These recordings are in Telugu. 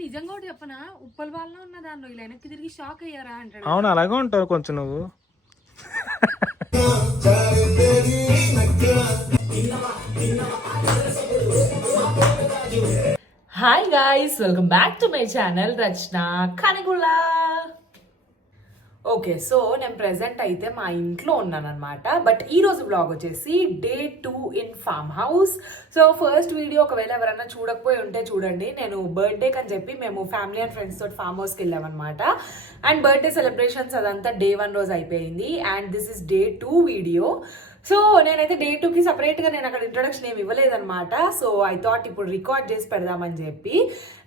నిజంగా చెప్పనా ఉప్పల్ వాళ్ళ ఉన్న దానిలో ఇలా వెనక్కి తిరిగి షాక్ అయ్యారా అంటాడు. అవును అలాగే ఉంటావు కొంచెం నువ్వు. Hi guys, welcome back to my channel Rachana Kanagula. Okay, so నేను ప్రెజెంట్ అయితే మా ఇంట్లో ఉన్నానమాట. బట్ ఈ రోజు బ్లాగ్ వచ్చేసి day 2 in farmhouse. So first video ఒకవేళ ఎవరైనా చూడకపోయి ఉంటే చూడండి. నేను బర్త్డేకి అని చెప్పి మేము ఫ్యామిలీ అండ్ ఫ్రెండ్స్ తోటి ఫామ్ హౌస్కి వెళ్ళామన్నమాట. అండ్ బర్త్డే సెలబ్రేషన్స్ అదంతా డే 1 రోజు అయిపోయింది. And this is day 2 video. So నేనైతే డే 2కి సపరేట్గా నేను అక్కడ ఇంట్రొడక్షన్ ఏమి ఇవ్వలేదన్నమాట. సో ఐ థాట్ ఇప్పుడు రికార్డ్ చేసి పెడదామని చెప్పి.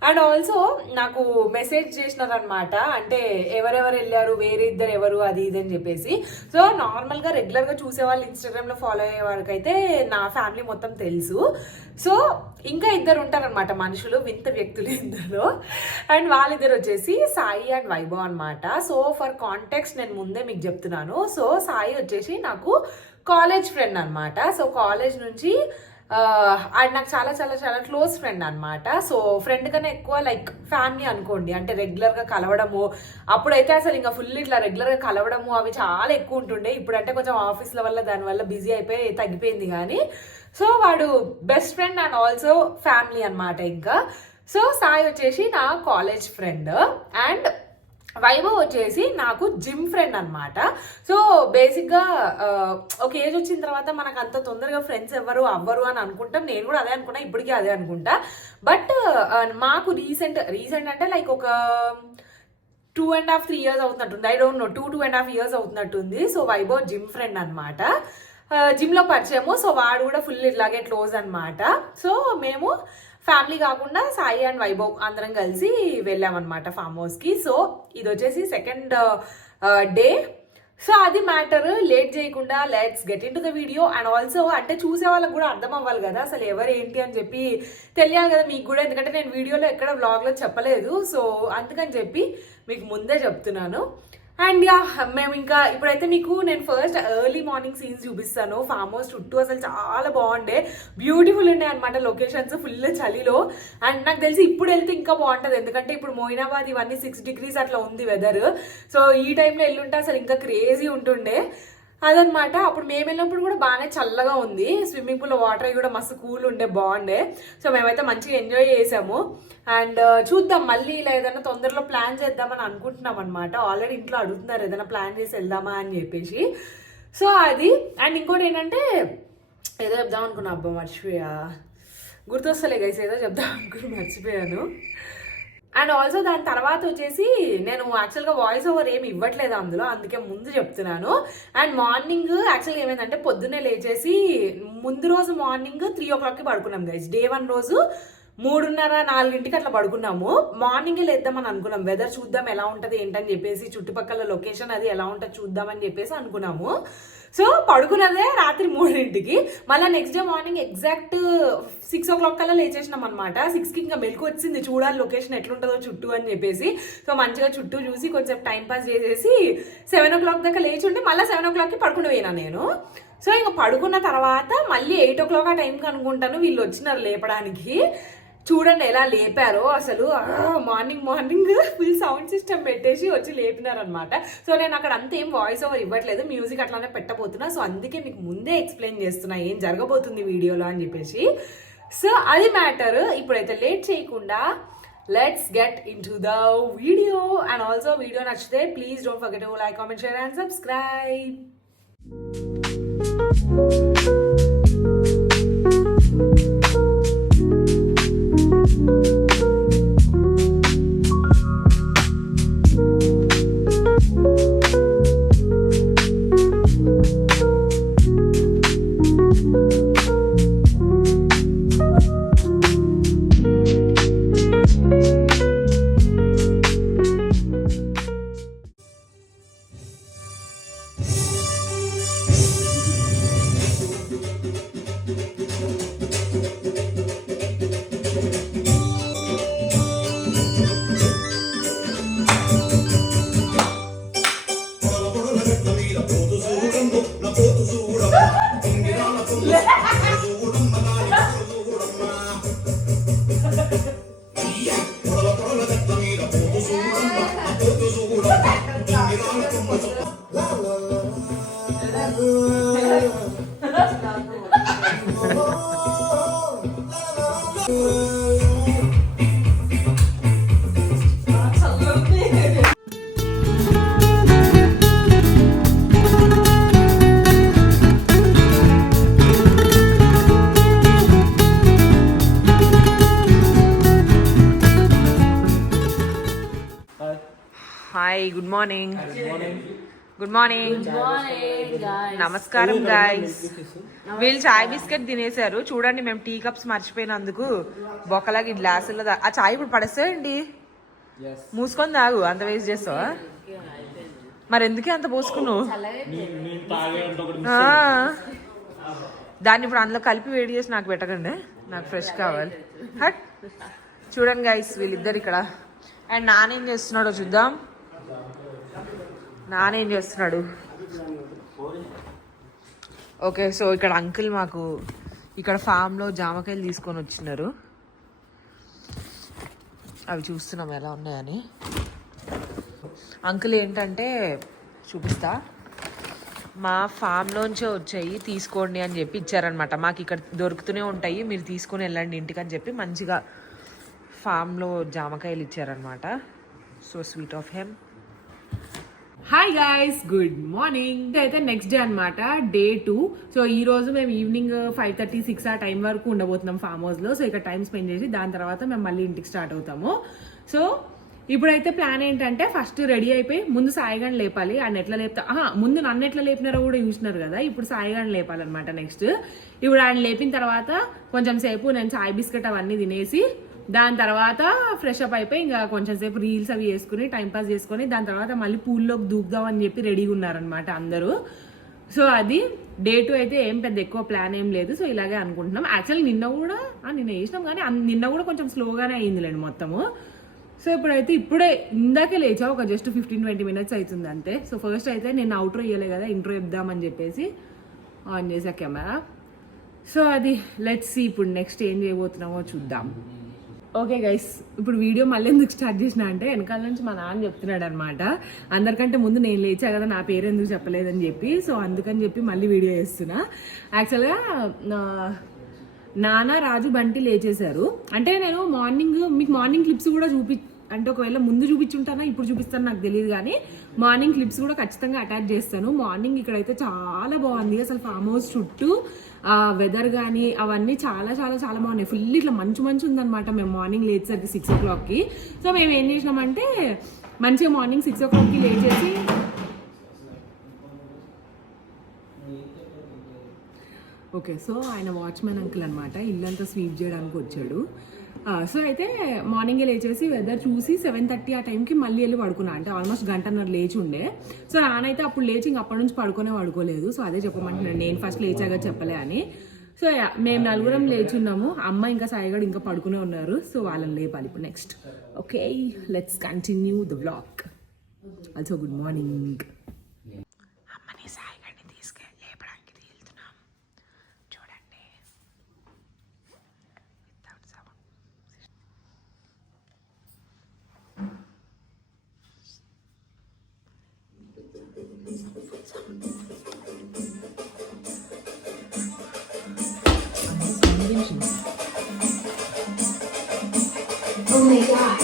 అండ్ ఆల్సో నాకు మెసేజ్ చేసినారనమాట, అంటే ఎవరెవరు వెళ్ళారు, వేరే ఇద్దరు ఎవరు, అది ఇది అని చెప్పేసి. సో నార్మల్గా రెగ్యులర్గా చూసే వాళ్ళు, ఇన్స్టాగ్రామ్లో ఫాలో అయ్యే వాళ్ళకి అయితే నా ఫ్యామిలీ మొత్తం తెలుసు. సో ఇంకా ఇద్దరు ఉంటారనమాట మనుషులు, వింత వ్యక్తులు ఇద్దరు. అండ్ వాళ్ళిద్దరు వచ్చేసి సాయి అండ్ వైభవ్ అనమాట. సో ఫర్ కాంటెక్స్ట్ నేను ముందే మీకు చెప్తున్నాను. సో సాయి వచ్చేసి నాకు కాలేజ్ ఫ్రెండ్ అనమాట. సో కాలేజ్ నుంచి నాకు చాలా చాలా చాలా క్లోజ్ ఫ్రెండ్ అనమాట. సో ఫ్రెండ్ కన్నా ఎక్కువ లైక్ ఫ్యామిలీ అనుకోండి. అంటే రెగ్యులర్గా కలవడము, అప్పుడైతే అసలు ఇంకా ఫుల్ ఇట్లా రెగ్యులర్గా కలవడము అవి చాలా ఎక్కువ ఉంటుండే. ఇప్పుడంటే కొంచెం ఆఫీస్ల వల్ల దానివల్ల బిజీ అయిపోయి తగ్గిపోయింది కానీ. సో వాడు best friend and also family అనమాట ఇంకా. సో సాయి వచ్చేసి నా కాలేజ్ ఫ్రెండ్ అండ్ వైభవ్ వచ్చేసి నాకు జిమ్ ఫ్రెండ్ అనమాట. సో బేసిక్గా ఒక ఏజ్ వచ్చిన తర్వాత మనకు అంత తొందరగా ఫ్రెండ్స్ ఎవరు అవ్వరు అని అనుకుంటాం. నేను కూడా అదే అనుకున్నా, ఇప్పటికీ అదే అనుకుంటా. బట్ మాకు రీసెంట్ అంటే లైక్ ఒక 2.5-3 years అవుతున్నట్టుంది. ఐ డోంట్ నో, 2.5 years అవుతున్నట్టుంది. సో వైభవ్ జిమ్ ఫ్రెండ్ అనమాట, జిమ్లో పరిచయము. సో వాడు కూడా ఫుల్ ఇట్లాగే క్లోజ్ అనమాట. సో మేము ఫ్యామిలీ కాకుండా సాయి అండ్ వైభవ్ అందరం కలిసి వెళ్ళామన్నమాట ఫామ్ హౌస్కి. సో ఇది వచ్చేసి సెకండ్ డే. సో అది మ్యాటర్. లేట్ చేయకుండా let's get into the video. And also అంటే చూసే వాళ్ళకి కూడా అర్థం అవ్వాలి కదా అసలు ఎవరు ఏంటి అని చెప్పి తెలియాలి కదా మీకు కూడా. ఎందుకంటే నేను వీడియోలో ఎక్కడ వ్లాగ్లో చెప్పలేదు. సో అందుకని చెప్పి మీకు ముందే చెప్తున్నాను. అండ్ యా, మేము ఇంకా ఇప్పుడైతే మీకు నేను ఫస్ట్ ఎర్లీ మార్నింగ్ సీన్స్ చూపిస్తాను. ఫామ్ హౌస్ చుట్టూ అసలు చాలా బాగుండే, బ్యూటిఫుల్ ఉండే అనమాట లొకేషన్స్, ఫుల్ చలిలో. అండ్ నాకు తెలిసి ఇప్పుడు వెళ్తే ఇంకా బాగుంటుంది, ఎందుకంటే ఇప్పుడు మోయినాబాద్ ఇవన్నీ 6 degrees అట్లా ఉంది వెదర్. సో ఈ టైంలో వెళ్ళుంటే అసలు ఇంకా క్రేజీ ఉంటుండే అదనమాట. అప్పుడు మేము వెళ్ళినప్పుడు కూడా బాగానే చల్లగా ఉంది, స్విమ్మింగ్ పూల్లో వాటర్ కూడా మస్తు కూల్ ఉండే, బాగుండే. సో మేమైతే మంచిగా ఎంజాయ్ చేసాము. అండ్ చూద్దాం మళ్ళీ ఇలా ఏదైనా తొందరలో ప్లాన్ చేద్దామని అనుకుంటున్నాం అనమాట. ఆల్రెడీ ఇంట్లో అడుగుతున్నారు ఏదైనా ప్లాన్ చేసి వెళ్దామా అని చెప్పేసి. సో అది. అండ్ ఇంకోటి ఏంటంటే ఏదో చెప్దాం అనుకున్నా, అబ్బా మర్చిపోయా, గుర్తొస్తలే గైస్, ఏదో చెప్దాం అనుకుని మర్చిపోయాను. అండ్ ఆల్సో దాని తర్వాత వచ్చేసి నేను యాక్చువల్గా వాయిస్ ఓవర్ ఏమి ఇవ్వట్లేదు అందులో, అందుకే ముందు చెప్తున్నాను. అండ్ మార్నింగ్ యాక్చువల్గా ఏమైందంటే పొద్దున్నే లేచేసి ముందు రోజు మార్నింగ్ 3 o'clockకి పడుకున్నాం గైస్. డే 1 రోజు 3:30-4 అట్లా పడుకున్నాము. మార్నింగే లేద్దామని అనుకున్నాం, వెదర్ చూద్దాం ఎలా ఉంటుంది ఏంటని చెప్పేసి, చుట్టుపక్కల లొకేషన్ అది ఎలా ఉంటుంది చూద్దామని చెప్పేసి అనుకున్నాము. సో పడుకున్నదే రాత్రి 3 మళ్ళీ next day morning exact 6 o'clock కల్లా లేచేసినాం అనమాట. 6కి ఇంకా మెలకు వచ్చింది, చూడాలి లొకేషన్ ఎట్లుంటుందో చుట్టూ అని చెప్పేసి. సో మంచిగా చుట్టూ చూసి కొంచెం టైం పాస్ చేసేసి 7 o'clock దాకా లేచి ఉంటే మళ్ళీ 7 o'clockకి పడుకుని పోయినా నేను. సో ఇంకా పడుకున్న తర్వాత మళ్ళీ 8 o'clock ఆ టైంకి అనుకుంటాను వీళ్ళు వచ్చినారు లేపడానికి. చూడండి ఎలా లేపారో అసలు, మార్నింగ్ ఫుల్ సౌండ్ సిస్టమ్ పెట్టేసి వచ్చి లేపినారనమాట. సో నేను అక్కడ అంత ఏం వాయిస్ ఓవర్ ఇవ్వట్లేదు, మ్యూజిక్ అట్లానే పెట్టబోతున్నా. సో అందుకే మీకు ముందే ఎక్స్ప్లెయిన్ చేస్తున్నా ఏం జరగబోతుంది వీడియోలో అని చెప్పేసి. సో అది మ్యాటర్. ఇప్పుడైతే లేట్ చేయకుండా let's get into the video. And also video నచ్చితే please don't forget to like, comment, share and subscribe. Hi good morning good morning నమస్కారం గాయ్స్. వీళ్ళు చాయ్ బిస్కెట్ తినేశారు చూడండి. మేము టీ కప్స్ మర్చిపోయినందుకు బొక్కలాగి గ్లాసుల్లో ఆ చాయ్ ఇప్పుడు పడేస్తాయండి. మూసుకొని తాగు, అంత వేస్ట్ చేస్తావా? మరి ఎందుకే అంత పోసుకున్నావు? దాన్ని ఇప్పుడు అందులో కలిపి వేడి చేసి నాకు పెట్టకండి, నాకు ఫ్రెష్ కావాలి. హట్ చూడండి గైస్ వీళ్ళిద్దరు ఇక్కడ. అండ్ నానేం చేస్తున్నాడో చూద్దాం. నానేం చేస్తున్నాడు? ఓకే, సో ఇక్కడ అంకుల్ మాకు ఇక్కడ ఫామ్లో జామకాయలు తీసుకొని వచ్చినారు. అవి చూస్తున్నాం ఎలా ఉన్నాయని. అంకుల్ ఏంటంటే చూపిస్తా, మా ఫామ్లోంచే వచ్చాయి తీసుకోండి అని చెప్పి ఇచ్చారనమాట. మాకు ఇక్కడ దొరుకుతూనే ఉంటాయి, మీరు తీసుకొని వెళ్ళండి ఇంటికి అని చెప్పి మంచిగా ఫామ్లో జామకాయలు ఇచ్చారనమాట. So sweet of him. Hi guys, good morning. అయితే నెక్స్ట్ డే అనమాట, డే 2. సో ఈ రోజు మేము ఈవినింగ్ 5:30-6 ఆ టైం వరకు ఉండబోతున్నాం ఫామ్ హౌస్లో. సో ఇక్కడ టైం స్పెండ్ చేసి దాని తర్వాత మేము మళ్ళీ ఇంటికి స్టార్ట్ అవుతాము. సో ఇప్పుడైతే ప్లాన్ ఏంటంటే ఫస్ట్ రెడీ అయిపోయి ముందు సాయిగాని లేపాలి. ఆయన ఎట్లా లేపుతా, ముందు నన్ను ఎట్లా లేపినారో కూడా చూసినారు కదా, ఇప్పుడు సాయిగాని లేపాలన్నమాట. నెక్స్ట్ ఇప్పుడు ఆయన లేపిన తర్వాత కొంచెం సేపు నేను చాయ్ బిస్కెట్ అవన్నీ తినేసి దాని తర్వాత ఫ్రెష్ అప్ అయిపోయి ఇంకా కొంచెం సేపు రీల్స్ అవి వేసుకుని టైంపాస్ చేసుకొని దాని తర్వాత మళ్ళీ పూల్లోకి దూకుదాం అని చెప్పి రెడీగా ఉన్నారనమాట అందరూ. సో అది డే 2 అయితే ఏం పెద్ద ఎక్కువ ప్లాన్ ఏం లేదు. సో ఇలాగే అనుకుంటున్నాం. యాక్చువల్లీ నిన్న వేసినాం కానీ నిన్న కూడా కొంచెం స్లోగానే అయిందిలేండి మొత్తము. సో ఇప్పుడే ఇందాకే లేచా, ఒక జస్ట్ 15-20 మినిట్స్ అవుతుంది అంతే. సో ఫస్ట్ అయితే నేను అవుట్రో ఇవ్వలే కదా, ఇంట్రో ఇద్దామని చెప్పేసి ఆన్ చేసా కెమెరా. సో అది లెట్స్ సీ ఇప్పుడు నెక్స్ట్ ఏం చేయబోతున్నామో చూద్దాం. ఓకే గైస్, ఇప్పుడు వీడియో మళ్ళీ ఎందుకు స్టార్ట్ చేసినా అంటే వెనకాల నుంచి మా నాన్న చెప్తున్నాడు అనమాట, అందరికంటే ముందు నేను లేచా కదా నా పేరు ఎందుకు చెప్పలేదని చెప్పి. సో అందుకని చెప్పి మళ్ళీ వీడియో చేస్తున్నా. యాక్చువల్గా నాన్న, రాజు, బంటి లేచేశారు. అంటే నేను మీకు మార్నింగ్ క్లిప్స్ కూడా అంటే ఒకవేళ ముందు చూపించుంటానా ఇప్పుడు చూపిస్తాను నాకు తెలియదు, కానీ మార్నింగ్ క్లిప్స్ కూడా ఖచ్చితంగా అటాచ్ చేస్తాను. మార్నింగ్ ఇక్కడైతే చాలా బాగుంది అసలు, ఫామ్ హౌస్ చుట్టూ వెదర్ కానీ అవన్నీ చాలా చాలా చాలా బాగున్నాయి. ఫుల్ ఇట్లా మంచు ఉందన్నమాట. మేము మార్నింగ్ లేచేసరికి 6 o'clockకి. సో మేము ఏం చేసినామంటే మంచిగా మార్నింగ్ 6 o'clockకి లేచేసి ఓకే, సో ఆయన వాచ్మెన్ అంకుల్ అనమాట, ఇల్లంతా స్వీప్ చేయడానికి వచ్చాడు. సో అయితే మార్నింగే లేచేసి వెదర్ చూసి 7:30 ఆ టైంకి మళ్ళీ వెళ్ళి పడుకున్నా. అంటే ఆల్మోస్ట్ గంటన్నర లేచి ఉండే. సో నానైతే అప్పుడు లేచి ఇంక అప్పటి నుంచి పడుకోలేదు. సో అదే చెప్పమంటున్నాను, నేను ఫస్ట్ లేచాగా చెప్పలే అని. సో మేము నలుగురం లేచున్నాము, అమ్మ ఇంకా సాయిగాడు ఇంకా పడుకునే ఉన్నారు. సో వాళ్ళని లేపాలి ఇప్పుడు next. Okay, let's continue the vlog. Also good morning. అమ్మని సాయిగాడిని తీసుకెళ్ళి లేపడానికి వెళ్తున్నాం చూడండి. Oh my God.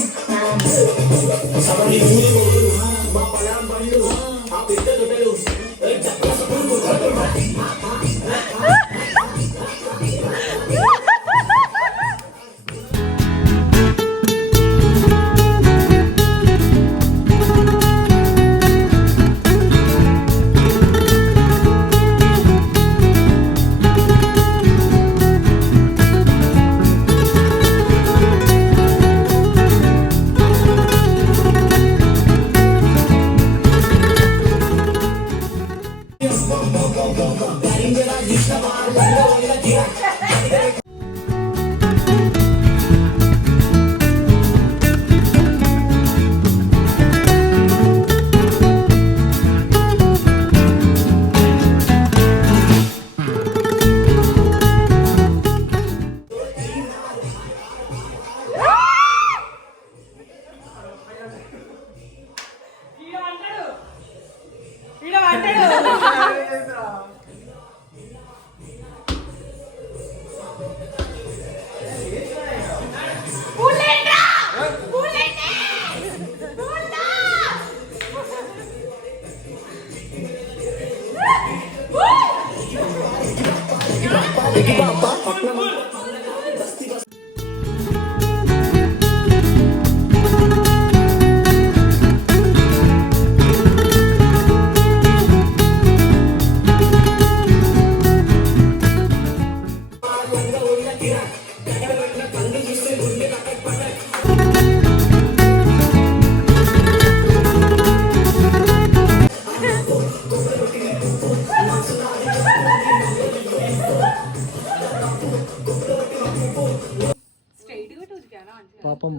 పాపం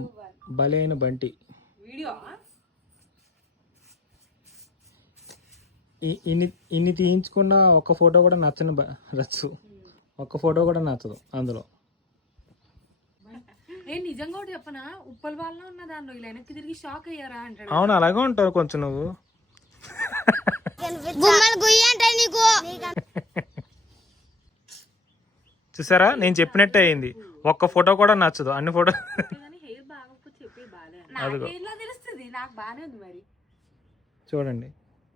బలైన బంటి. వీడియో ఇన్ని తీయించుకున్న ఒక్క ఫోటో కూడా నచ్చని రచ్చు. ఒక్క ఫోటో కూడా నచ్చదు అందులో. నేను నిజంగా కూడా చెప్పనా, ఉప్పల్ వాళ్ళలో ఉన్న దానిలో ఇలా వెనక్కి తిరిగి షాక్ అయ్యారా అంటాడు. అవును, అలాగే ఉంటావు కొంచెం నువ్వు. చూసారా, నేను చెప్పినట్టే అయింది. ఒక్క ఫోటో కూడా నచ్చదు, అన్ని ఫోటో. హెయిర్ బాగోకపోతే చెప్పి బాగా ఎలా తెలుస్తుంది, నాకు బాగానే ఉంది మరి. చూడండి,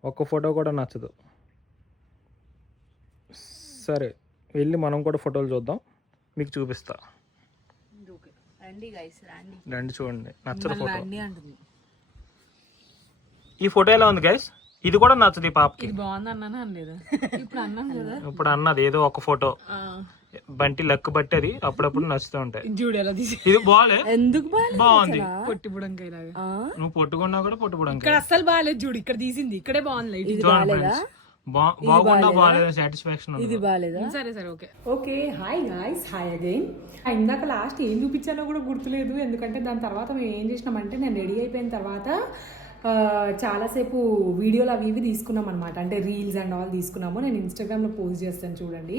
ఒక్క ఫోటో కూడా నచ్చదు. సరే, వెళ్ళి మనం కూడా ఫోటోలు చూద్దాం, మీకు చూపిస్తా. రండి చూడండి, నచ్చదు ఫోటో. ఈ ఫోటో ఎలా ఉంది గైస్? ఇది కూడా నచ్చదు ఈ పాపకి. బాగుంది అన్నాను అనలేదు, ఇప్పుడు అన్నాను కదా. ఇప్పుడు అన్నది ఏదో ఒక ఫోటో బంటి లక్ బట్టి అది అప్పుడప్పుడు నచ్చుతూ ఉంటాయి. చూడు ఎలా తీసి. ఇది బాలే, ఎందుకు బాగుంది. పొట్టి బుడంకాయ లాగా నువ్వు పొట్టుకున్నా కూడా పొట్టు బుడంకాయ. ఇక్కడ అస్సలు బాగాలేదు, చూడు ఇక్కడ తీసింది, ఇక్కడే బాగుంది. బాగుందా బాగాలేదా సాటిస్ఫాక్షన్. ఇది బాగాలేదా? సరే సరే okay okay. Hi guys, hi again. ఇందాక లాస్ట్ ఏం చూపించాలో కూడా గుర్తులేదు, ఎందుకంటే దాని తర్వాత మేము ఏం చేసినామంటే, నేను రెడీ అయిపోయిన తర్వాత చాలాసేపు వీడియోలు అవి ఇవి తీసుకున్నాం అనమాట. అంటే రీల్స్ అండ్ ఆల్ తీసుకున్నాము. నేను ఇన్స్టాగ్రామ్లో పోస్ట్ చేస్తాను చూడండి.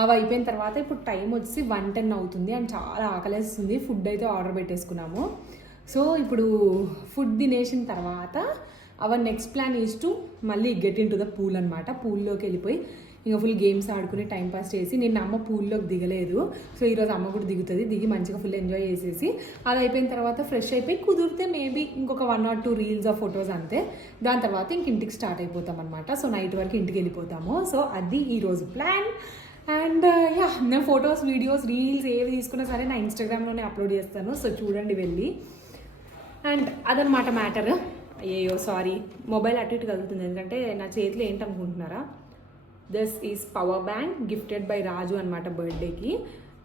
అవి అయిపోయిన తర్వాత ఇప్పుడు టైం వచ్చి 1:10 అవుతుంది అండ్ చాలా ఆకలేస్తుంది. ఫుడ్ అయితే ఆర్డర్ పెట్టేసుకున్నాము. సో ఇప్పుడు ఫుడ్ తినేసిన తర్వాత our next plan is to మళ్ళీ get into the pool అనమాట. పూల్లోకి వెళ్ళిపోయి ఇంకా ఫుల్ గేమ్స్ ఆడుకుని టైంపాస్ చేసి, నిన్న అమ్మ పూల్లోకి దిగలేదు, సో ఈరోజు అమ్మ కూడా దిగుతుంది. దిగి మంచిగా ఫుల్ ఎంజాయ్ చేసేసి అది అయిపోయిన తర్వాత ఫ్రెష్ అయిపోయి కుదిరితే మేబీ ఇంకొక 1 or 2 రీల్స్ ఆఫ్ ఫొటోస్ అంతే. దాని తర్వాత ఇంక ఇంటికి స్టార్ట్ అయిపోతాం అనమాట. సో నైట్ వరకు ఇంటికి వెళ్ళిపోతాము. సో అది ఈరోజు ప్లాన్. అండ్ యా, నేను ఫొటోస్, వీడియోస్, రీల్స్ ఏవి తీసుకున్నా సరే నా ఇన్స్టాగ్రామ్లోనే అప్లోడ్ చేస్తాను. సో చూడండి వెళ్ళి. అండ్ అదనమాట మ్యాటర్. అయ్యో సారీ, మొబైల్ అటు ఇటు కదులుతుంది, ఎందుకంటే నా చేతిలో ఏంటనుకుంటున్నారా, this is power bank gifted by Raju అనమాట బర్త్డేకి.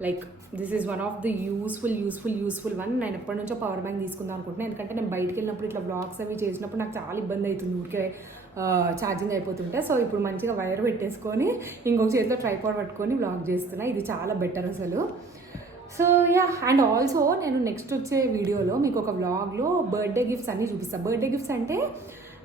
Like this is one of the useful one. నేను ఎప్పటి నుంచో పవర్ బ్యాంక్ తీసుకుందాం అనుకుంటున్నాను, ఎందుకంటే నేను బయటికి వెళ్ళినప్పుడు ఇట్లా బ్లాగ్స్ అవి చేసినప్పుడు నాకు చాలా ఇబ్బంది అవుతుంది, ఊరికే ఛార్జింగ్ అయిపోతుంటే. సో ఇప్పుడు మంచిగా వైర్ పెట్టేసుకొని ఇంకొక చేతిలో ట్రైపాడ్ పట్టుకొని బ్లాగ్ చేస్తున్నా. ఇది చాలా బెటర్ అసలు. సో యా, అండ్ ఆల్సో నేను నెక్స్ట్ వచ్చే వీడియోలో మీకు ఒక వ్లాగ్లో బర్త్డే గిఫ్ట్స్ అన్నీ చూపిస్తాను. బర్త్డే గిఫ్ట్స్ అంటే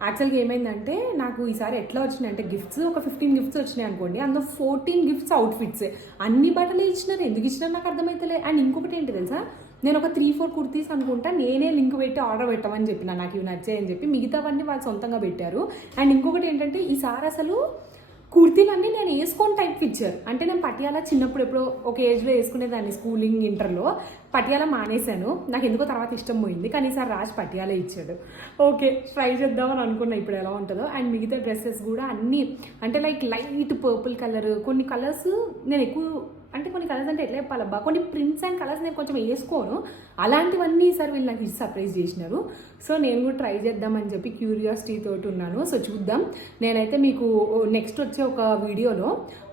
యాక్చువల్గా ఏమైందంటే, నాకు ఈసారి ఎట్లా వచ్చినాయి అంటే గిఫ్ట్స్ ఒక 15 గిఫ్ట్స్ వచ్చినాయి అనుకోండి, అందులో 14 గిఫ్ట్స్ అవుట్ఫిట్సే. అన్ని బట్టలు ఇచ్చినారు, ఎందుకు ఇచ్చినారు నాకు అర్థమవుతలే. అండ్ ఇంకొకటి ఏంటి తెలుసా, నేను ఒక 3-4 కుర్తీస్ అనుకుంటా నేనే లింక్ పెట్టి ఆర్డర్ పెట్టమని చెప్పిన, నాకు ఇవి నచ్చాయని చెప్పి. మిగతావన్నీ వాళ్ళు సొంతంగా పెట్టారు. అండ్ ఇంకొకటి ఏంటంటే, ఈసారి అసలు కుర్తీలన్నీ నేను వేసుకొని టైప్ ఇచ్చారు. అంటే నేను పటియాలా చిన్నప్పుడు ఎప్పుడో ఒక ఏజ్లో వేసుకునేదాన్ని, స్కూలింగ్ ఇంటర్లో. పటియాలా మానేశాను, నాకు ఎందుకో తర్వాత ఇష్టం పోయింది. కానీ ఈసారి రాజ్ పటియాలా ఇచ్చాడు. ఓకే, ట్రై చేద్దామని అనుకున్నా ఇప్పుడు ఎలా ఉంటుందో. అండ్ మిగతా డ్రెస్సెస్ కూడా అన్నీ అంటే లైక్ లైట్ పర్పుల్ కలర్, కొన్ని కలర్స్ నేను ఎక్కువ, అంటే కొన్ని కలర్స్ అంటే ఎట్లా చెప్పాలబ్బా, కొన్ని ప్రింట్స్ అండ్ కలర్స్ నేను కొంచెం వేసుకోను, అలాంటివన్నీ ఈసారి వీళ్ళు నాకు సర్ప్రైజ్ చేసినారు. సో నేను కూడా ట్రై చేద్దామని చెప్పి క్యూరియాసిటీ తోటి ఉన్నాను. సో చూద్దాం. నేనైతే మీకు నెక్స్ట్ వచ్చే ఒక వీడియోలో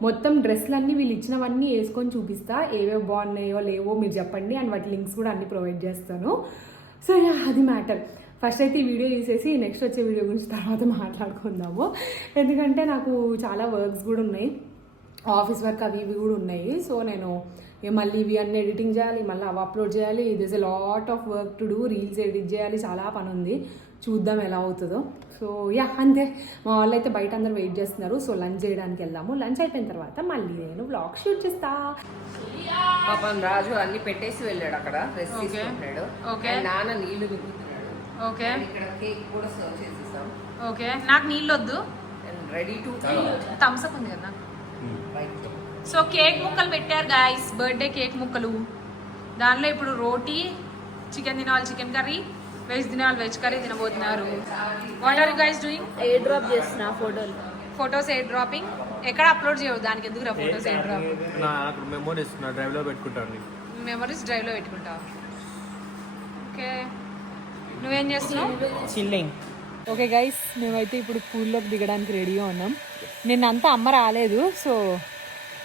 మొత్తం డ్రెస్లన్నీ వీళ్ళు ఇచ్చినవన్నీ వేసుకొని చూపిస్తా, ఏవేవి బాగున్నాయో లేవో మీరు చెప్పండి. అండ్ వాటి లింక్స్ కూడా అన్ని ప్రొవైడ్ చేస్తాను. సో యా, అది మ్యాటర్. ఫస్ట్ అయితే ఈ వీడియో తీసేసి నెక్స్ట్ వచ్చే వీడియో గురించి తర్వాత మాట్లాడుకుందాము, ఎందుకంటే నాకు చాలా వర్క్స్ కూడా ఉన్నాయి, ఆఫీస్ వర్క్ అవి ఇవి కూడా ఉన్నాయి. సో నేను మళ్ళీ ఇవి అన్ని ఎడిటింగ్ చేయాలి, మళ్ళీ అవి అప్లోడ్ చేయాలి. This a lot of work to do. Reels edit చేయాలి, చాలా పని ఉంది. చూద్దాం ఎలా అవుతుందో. సో యా, అంతే. మా వాళ్ళు అయితే బయట అందరు వెయిట్ చేస్తున్నారు. సో లంచ్ చేయడానికి వెళ్దాము. లంచ్ అయిపోయిన తర్వాత మళ్ళీ నేను వ్లాగ్ షూట్ చేస్తా. పాపం రాజు అన్ని పెట్టేసి వెళ్ళాడు, అక్కడ రెస్ట్ తీసుకుంటున్నాడు. నాన్న నీళ్లు రుబ్బుతున్నాడు. ఓకే, ఇక్కడ కేక్ కూడా సర్వ్ చేసేసాం. ఓకే, నాకు నీళ్ళు వద్దు, రెడీ టు థమ్స్ అప్ ఉంది కదా. సో కేక్ ముక్కలు పెట్టారు గాయస్, బర్త్డే కేక్ ముక్కలు. దానిలో ఇప్పుడు రోటీ, చికెన్ తినాలి చికెన్ కర్రీ, వెజ్ తినాలి వెజ్ కర్రీ తినబోతున్నారు. What are you guys doing? Air drop చేస్తున్నా ఫోటోస్ ఎయిర్ డ్రాపింగ్. ఎక్కడ అప్లోడ్ చేయవు, దానికి ఎందుకు రా ఫోటోస్ ఏంట్రా? నాకు మెమోరీస్ నా డ్రైవ్ లో పెట్టుకుంటాను. మెమరీస్ డ్రైవ్ లో పెట్టుకుంటావు. ఓకే, నువ్వేం చేస్తున్నావు? చిల్లింగ్. ఓకే గైస్, మేమైతే ఇప్పుడు పూల్లోకి దిగడానికి రెడీగా ఉన్నాం. నిన్నంతా అమ్మ రాలేదు, సో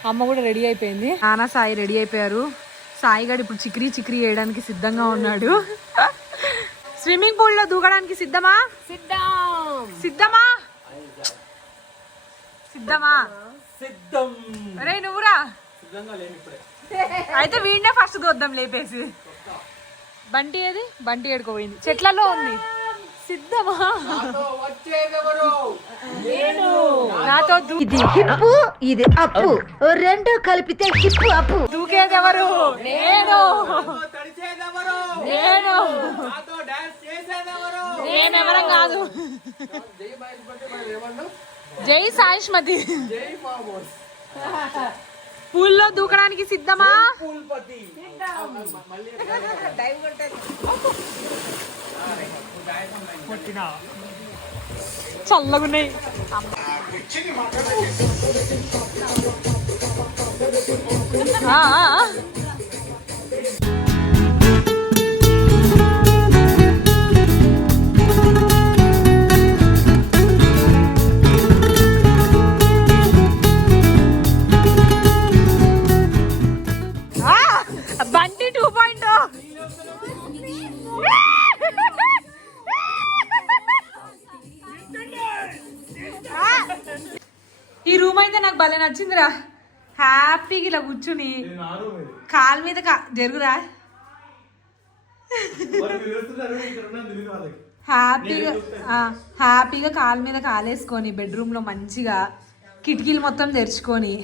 అమ్మ కూడా రెడీ అయిపోయింది. నాన్న సాయి రెడీ అయిపోయారు. సాయి గడు ఇప్పుడు చిక్రీ వేయడానికి సిద్ధంగా ఉన్నాడు. స్విమ్మింగ్ పూల్ లో దూకడానికి సిద్ధమా? సిద్ధమా? అరే నువ్వురా. అయితే వీడినే ఫస్ట్ దొద్దాం లేపేసి. బంటి ఏది? బంటి ఏడుకోపోయింది, చెట్లలో ఉంది. సిద్ధమా? నాతో ఇది హిప్పు ఇది అప్పు రెండు కలిపితే హిప్పు అప్పు. దూకేదెవరు? నేను. నేనెవరం కాదు. జై సాయిష్మతి. పూల్లో దూకడానికి సిద్ధమా? చల్లగున్నాయి. బంటి 2.0. ఈ రూమ్ అయితే నాకు భలే నచ్చిందిరా. హ్యాపీగా ఇలా కూర్చుని కాలు మీద జరుగురా, హ్యాపీగా కాలు మీద కాలేసుకొని బెడ్రూమ్ లో మంచిగా కిటికీలు మొత్తం తెరుచుకొని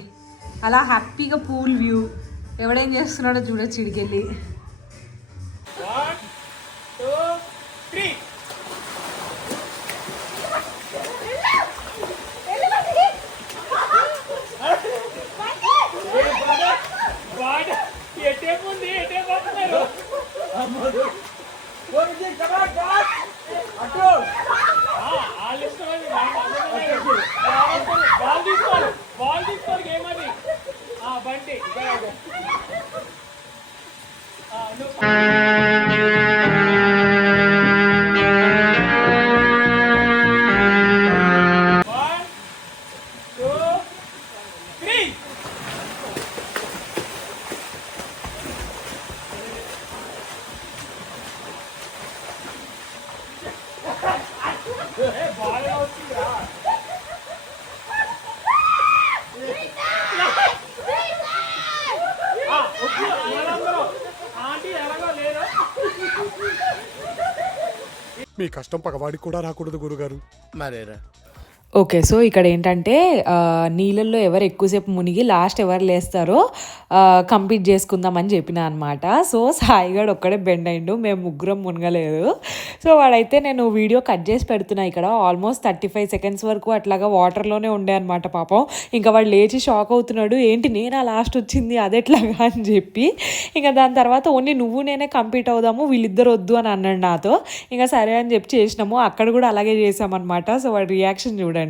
అలా హ్యాపీగా పూల్ వ్యూ. ఎవడేం చేస్తున్నాడో చూడొచ్చు ఇడికెళ్ళి. మీ కష్టం పగవాడికి కూడా రాకూడదు గురుగారు. మరేరా. ఓకే, సో ఇక్కడ ఏంటంటే నీళ్ళల్లో ఎవరు ఎక్కువసేపు మునిగి లాస్ట్ ఎవరు లేస్తారో కంప్లీట్ చేసుకుందామని చెప్పిన అనమాట. సో సాయిగాడు ఒక్కడే బెండ్ అయిండు, మేము ముగ్గురం మునగలేదు. సో వాడైతే నేను వీడియో కట్ చేసి పెడుతున్నా ఇక్కడ. ఆల్మోస్ట్ 35 సెకండ్స్ వరకు అట్లాగా వాటర్లోనే ఉండే అనమాట పాపం. ఇంకా వాడు లేచి షాక్ అవుతున్నాడు, ఏంటి నేనా లాస్ట్ వచ్చింది అదెట్లాగా అని చెప్పి. ఇంకా దాని తర్వాత ఓన్లీ నువ్వు నేనే కంప్లీట్ అవుదాము, వీళ్ళిద్దరు వద్దు అని అన్నాడు నాతో. ఇంకా సరే అని చెప్పి చేసినాము. అక్కడ కూడా అలాగే చేసామన్నమాట. సో వాడి రియాక్షన్ చూడండి.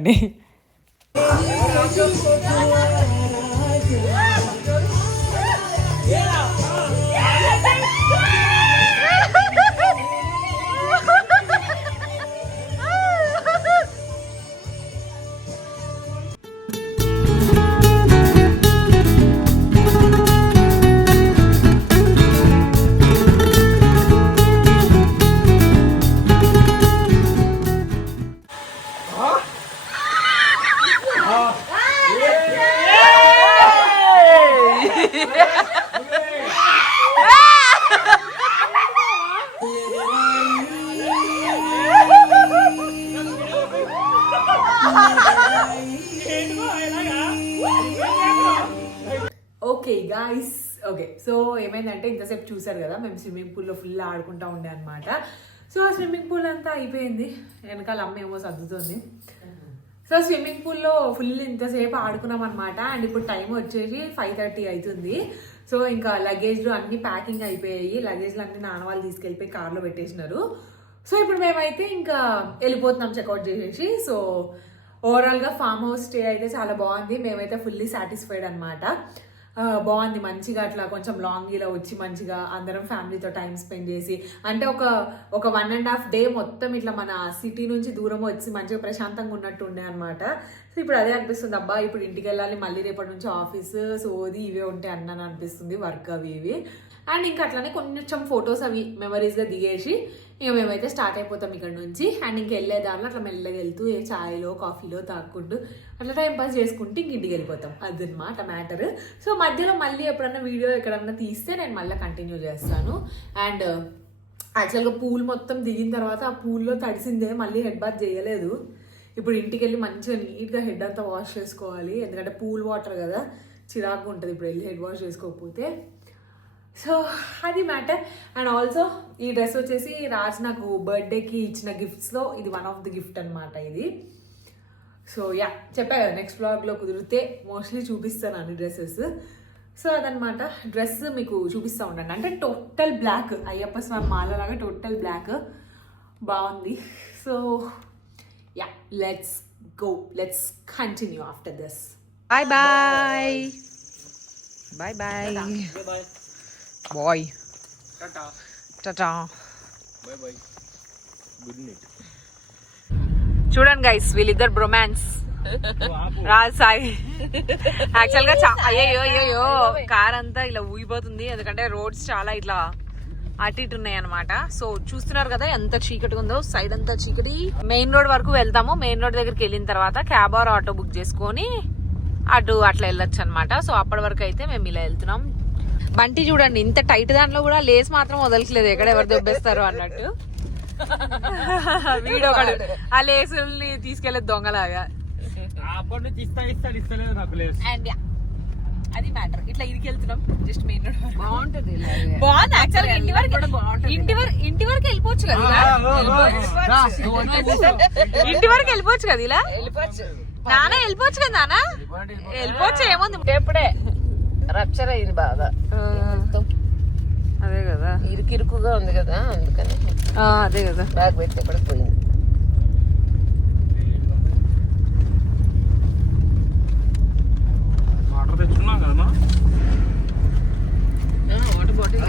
ఓకే గాయ్స్, ఓకే సో ఏమైందంటే ఇంతసేపు చూసారు కదా, మేము స్విమ్మింగ్ పూల్లో ఫుల్ ఆడుకుంటూ ఉండే అనమాట. సో ఆ స్విమ్మింగ్ పూల్ అంతా అయిపోయింది, వెనకాల అమ్మ ఏమో సర్దుతుంది. సో స్విమ్మింగ్ పూల్లో ఫుల్ ఇంతసేపు ఆడుకున్నాం అనమాట. అండ్ ఇప్పుడు టైం వచ్చేసి 5:30 అవుతుంది. సో ఇంకా లగేజ్లు అన్నీ ప్యాకింగ్ అయిపోయాయి. లగేజ్లు అన్నీ నాన్న వాళ్ళు తీసుకెళ్ళిపోయి కార్లో పెట్టేసినారు. సో ఇప్పుడు మేమైతే ఇంకా వెళ్ళిపోతున్నాం చెక్అవుట్ చేసేసి. సో ఓవరాల్గా ఫామ్ హౌస్ స్టే అయితే చాలా బాగుంది. మేమైతే ఫుల్లీ సాటిస్ఫైడ్ అనమాట. బాగుంది, మంచిగా అట్లా కొంచెం లాంగ్ ఇలా వచ్చి మంచిగా అందరం ఫ్యామిలీతో టైం స్పెండ్ చేసి, అంటే ఒక 1.5 డే మొత్తం ఇట్లా మన సిటీ నుంచి దూరం వచ్చి మంచిగా ప్రశాంతంగా ఉన్నట్టు ఉండే అనమాట. సో ఇప్పుడు అదే అనిపిస్తుంది, అబ్బా ఇప్పుడు ఇంటికి వెళ్ళాలి, మళ్ళీ రేపటి నుంచి ఆఫీస్ సోది ఇవే ఉంటాయి అన్నాను అనిపిస్తుంది, వర్క్ అవి ఇవి. అండ్ ఇంకా అట్లానే కొంచెం ఫొటోస్ అవి మెమరీస్గా దిగేసి ఇక మేమైతే స్టార్ట్ అయిపోతాం ఇక్కడ నుంచి. అండ్ ఇంక వెళ్ళే దారిలో అట్లా మెల్లగా వెళ్తూ ఏ ఛాయ్లో కాఫీలో తాక్కుంటూ అట్లా టైం పాస్ చేసుకుంటూ ఇంక ఇంటికి వెళ్ళిపోతాం. అదనమాట మ్యాటర్. సో మధ్యలో మళ్ళీ ఎప్పుడన్నా వీడియో ఎక్కడన్నా తీస్తే నేను మళ్ళీ కంటిన్యూ చేస్తాను. అండ్ యాక్చువల్గా పూల్ మొత్తం దిగిన తర్వాత ఆ పూల్లో తడిసిందే, మళ్ళీ హెడ్ బాత్ చేయలేదు. ఇప్పుడు ఇంటికి వెళ్ళి మంచిగా నీట్గా హెడ్ అంతా వాష్ చేసుకోవాలి, ఎందుకంటే పూల్ వాటర్ కదా చిరాకు ఉంటుంది ఇప్పుడు వెళ్ళి హెడ్ వాష్ చేసుకోకపోతే. సో అది మ్యాటర్. అండ్ ఆల్సో ఈ డ్రెస్ వచ్చేసి రాజ్ నాకు బర్త్డేకి ఇచ్చిన గిఫ్ట్స్లో ఇది వన్ ఆఫ్ ది గిఫ్ట్ అనమాట ఇది. సో యా చెప్పా కదా నెక్స్ట్ బ్లాగ్లో కుదిరితే మోస్ట్లీ చూపిస్తాను అన్ని డ్రెస్సెస్. సో అదనమాట, డ్రెస్ మీకు చూపిస్తూ ఉండండి. అంటే టోటల్ బ్లాక్, అయ్యప్ప స్వామి మాలలాగా టోటల్ బ్లాక్, బాగుంది. So ya let's go, let's continue after this. Bye bye bye bye bye టాటా బాయ్ బాయ్ గుడ్ నైట్. చూడండి గైస్ వీళ్ళిద్దరు బ్రొమాన్స్, రాజ్ సాయి. యాక్చువల్గా అయ్యో కార్ అంతా ఇలా ఊగిపోతుంది, ఎందుకంటే రోడ్స్ చాలా ఇట్లా అటు ఇటు ఉన్నాయి అనమాట. సో చూస్తున్నారు కదా ఎంత చీకటిగా ఉందో, సైడ్ అంతా చీకటి. మెయిన్ రోడ్ వరకు వెళ్తాము, మెయిన్ రోడ్ దగ్గరికి వెళ్ళిన తర్వాత క్యాబ్ ఆర్ ఆటో బుక్ చేసుకొని అటు అట్లా వెళ్ళొచ్చు అనమాట. సో అప్పటి వరకు అయితే మేము ఇలా వెళ్తున్నాం. బంటి చూడండి ఇంత టైట్ దాంట్లో కూడా లేస్ మాత్రం వదలట్లేదు, ఎక్కడ ఎవరు దొబ్బేస్తారు అన్నట్టు. వీడు ఒకడు ఆ లేసుల్ని తీసుకెళ్లేదు దొంగలాగా. అండ్ అది మ్యాటర్, ఇట్లా ఇరికి వెళ్తున్నాం జస్ట్ మెయిన్ రోడ్. బాగుంటది బాగుంది యాక్చువల్గా, ఇంటి వరకు వెళ్ళిపోవచ్చు కదా, ఇంటి వరకు వెళ్ళిపోవచ్చు కదా ఇలా. నాన్న వెళ్ళిపోవచ్చు కదా, నాన్న వెళ్ళిపోవచ్చు, ఏముంది ఎప్పుడే రప్చర్ అయింది బాగా, అదే కదా ఇరుకిరుకుగా ఉంది కదా అందుకని అదే కదా బ్యాగ్ పెట్టి పడిపోయింది. వాటర్ తెచ్చుకున్నాం కదమ్మా, వాటర్ బాటిల్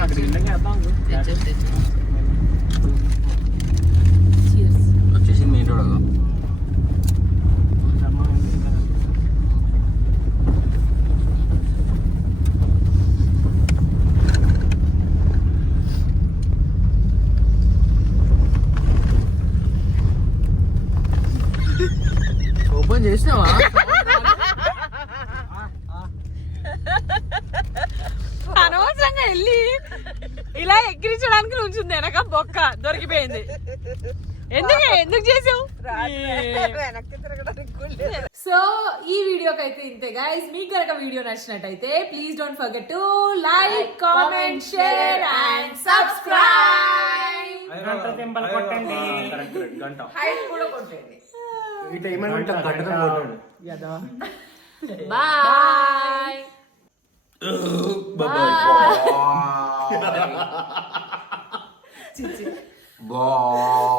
వచ్చేసి మెయిన్ రోడ్. ఓపెన్ చేసినావా? అనవసరంగా వెళ్ళి ఇలా ఎక్కిరించడానికి నుంచింది, వెనక బొక్క దొరికిపోయింది. ఎందుకు చేసావు? సో ఈ వీడియోకి అయితే ఇంతే గైస్. మీకు కనుక వీడియో నచ్చినట్టయితే please don't forget to like, comment, share and subscribe. హైట్ కూడా కొట్టండి. Bye Bye.